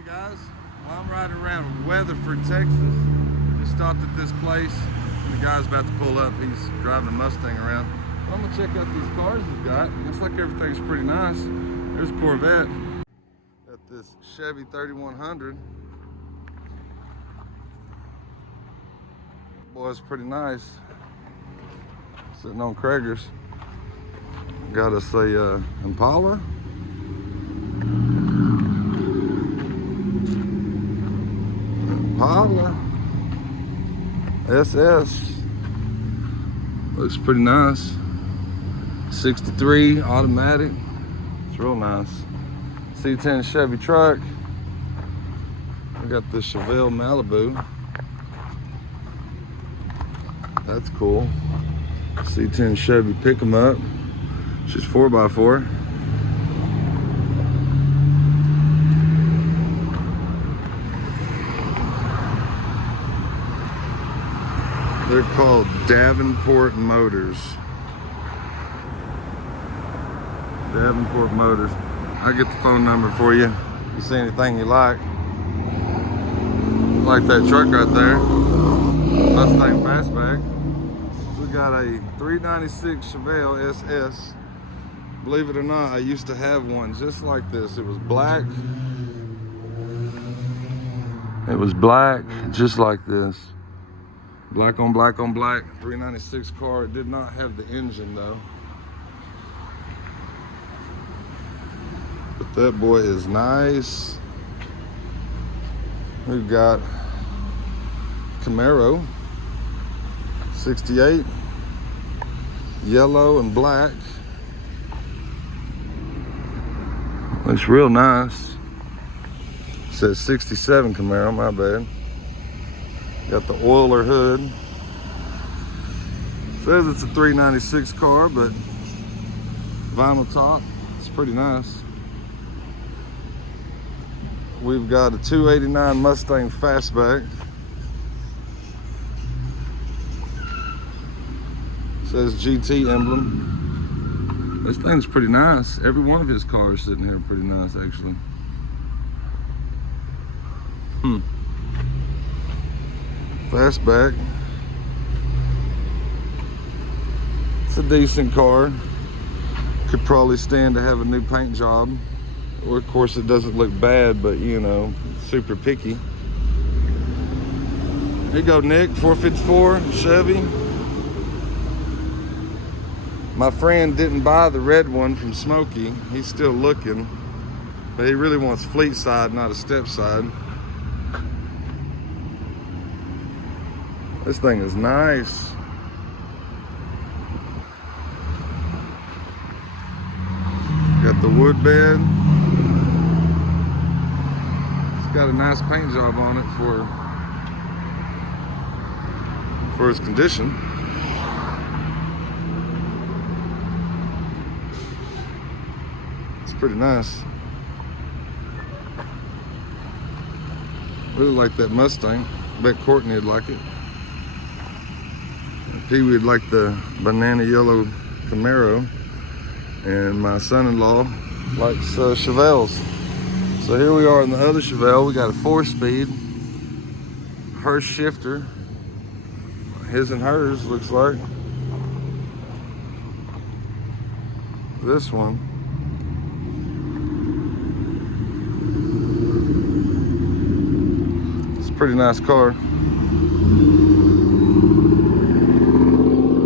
Hey guys, well, I'm riding around Weatherford, Texas. Just stopped at this place. The guy's about to pull up. He's driving a Mustang around. But I'm gonna check out these cars he's got. Looks like everything's pretty nice. There's a Corvette. Got this Chevy 3100. Boy, it's pretty nice. Sitting on Krager's. Got us a Impala. Impala SS. Looks pretty nice. 63 automatic. It's real nice. C10 Chevy truck. We got the Chevelle Malibu. That's cool. C10 Chevy pick 'em up. She's 4x4. They're called Davenport Motors. Davenport Motors. I'll get the phone number for you. If you see anything you like that truck right there. Mustang Fastback. We got a 396 Chevelle SS. Believe it or not, I used to have one just like this. It was black. It was black, just like this. Black on black on black. 396 car. It did not have the engine though. But that boy is nice. We've got Camaro. 68. Yellow and black. Looks real nice. It says 67 Camaro, my bad. Got the oiler hood. Says it's a 396 car, but vinyl top. It's pretty nice. We've got a 289 Mustang Fastback. Says GT emblem. This thing's pretty nice. Every one of his cars sitting here pretty nice, actually. Fastback. It's a decent car. Could probably stand to have a new paint job. Or of course it doesn't look bad, but you know, super picky. Here you go, Nick, 454 Chevy. My friend didn't buy the red one from Smokey. He's still looking, but he really wants fleet side, not a step side. This thing is nice. Got the wood bed. It's got a nice paint job on it for its condition. It's pretty nice. Really like that Mustang. Bet Courtney would like it. Pee Wee'd like the banana yellow Camaro, and my son-in-law likes Chevelles. So here we are in the other Chevelle. We got a 4-speed, her shifter, his and hers looks like. This one. It's a pretty nice car.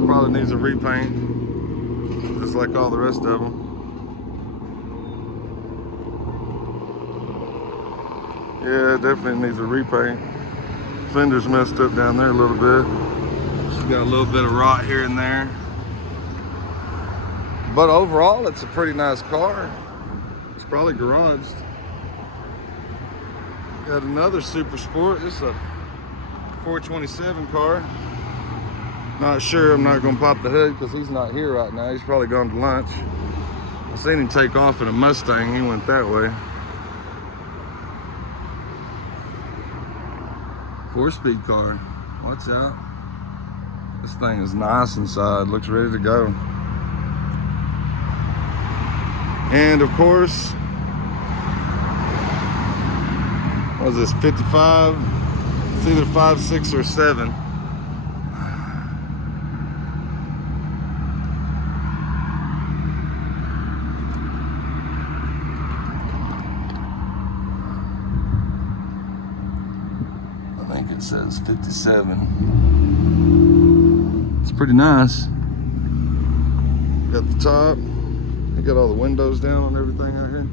Probably needs a repaint, just like all the rest of them. Yeah, it definitely needs a repaint. Fender's messed up down there a little bit. She's got a little bit of rot here and there. But overall, it's a pretty nice car. It's probably garaged. Got another Super Sport. It's a 427 car. Not sure, I'm not gonna pop the hood because he's not here right now. He's probably gone to lunch. I seen him take off in a Mustang, he went that way. 4-speed car, watch out. This thing is nice inside, looks ready to go. And of course, What is this, 55? It's either 5, 6, or 7. I think it says 57. It's pretty nice. Got the top. You got all the windows down and everything out here.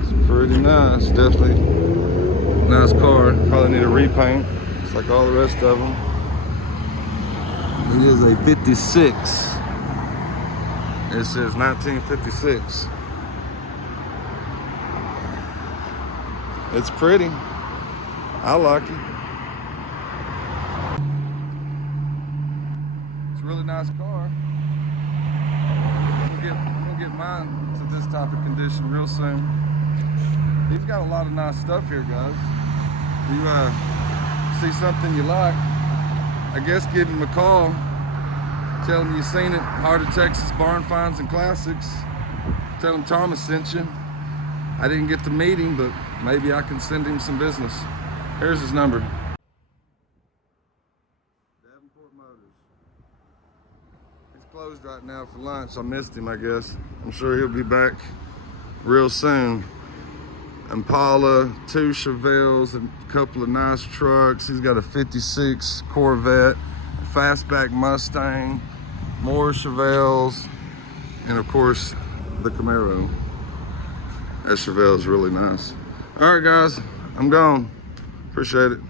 It's pretty nice, definitely nice car. Probably need a repaint, just like all the rest of them. It is a 56. It says 1956. It's pretty. I like it. It's a really nice car. I'm gonna get mine to this type of condition real soon. He's got a lot of nice stuff here, guys. If you see something you like, I guess give him a call. Tell him you seen it. Heart of Texas Barn Finds and Classics. Tell him Thomas sent you. I didn't get to meet him, but maybe I can send him some business. Here's his number. Davenport Motors. He's closed right now for lunch. I missed him, I guess. I'm sure he'll be back real soon. Impala, 2 Chevelles, a couple of nice trucks. He's got a 56 Corvette, a fastback Mustang, more Chevelles, and of course, the Camaro. That Chevelle is really nice. All right, guys, I'm gone. Appreciate it.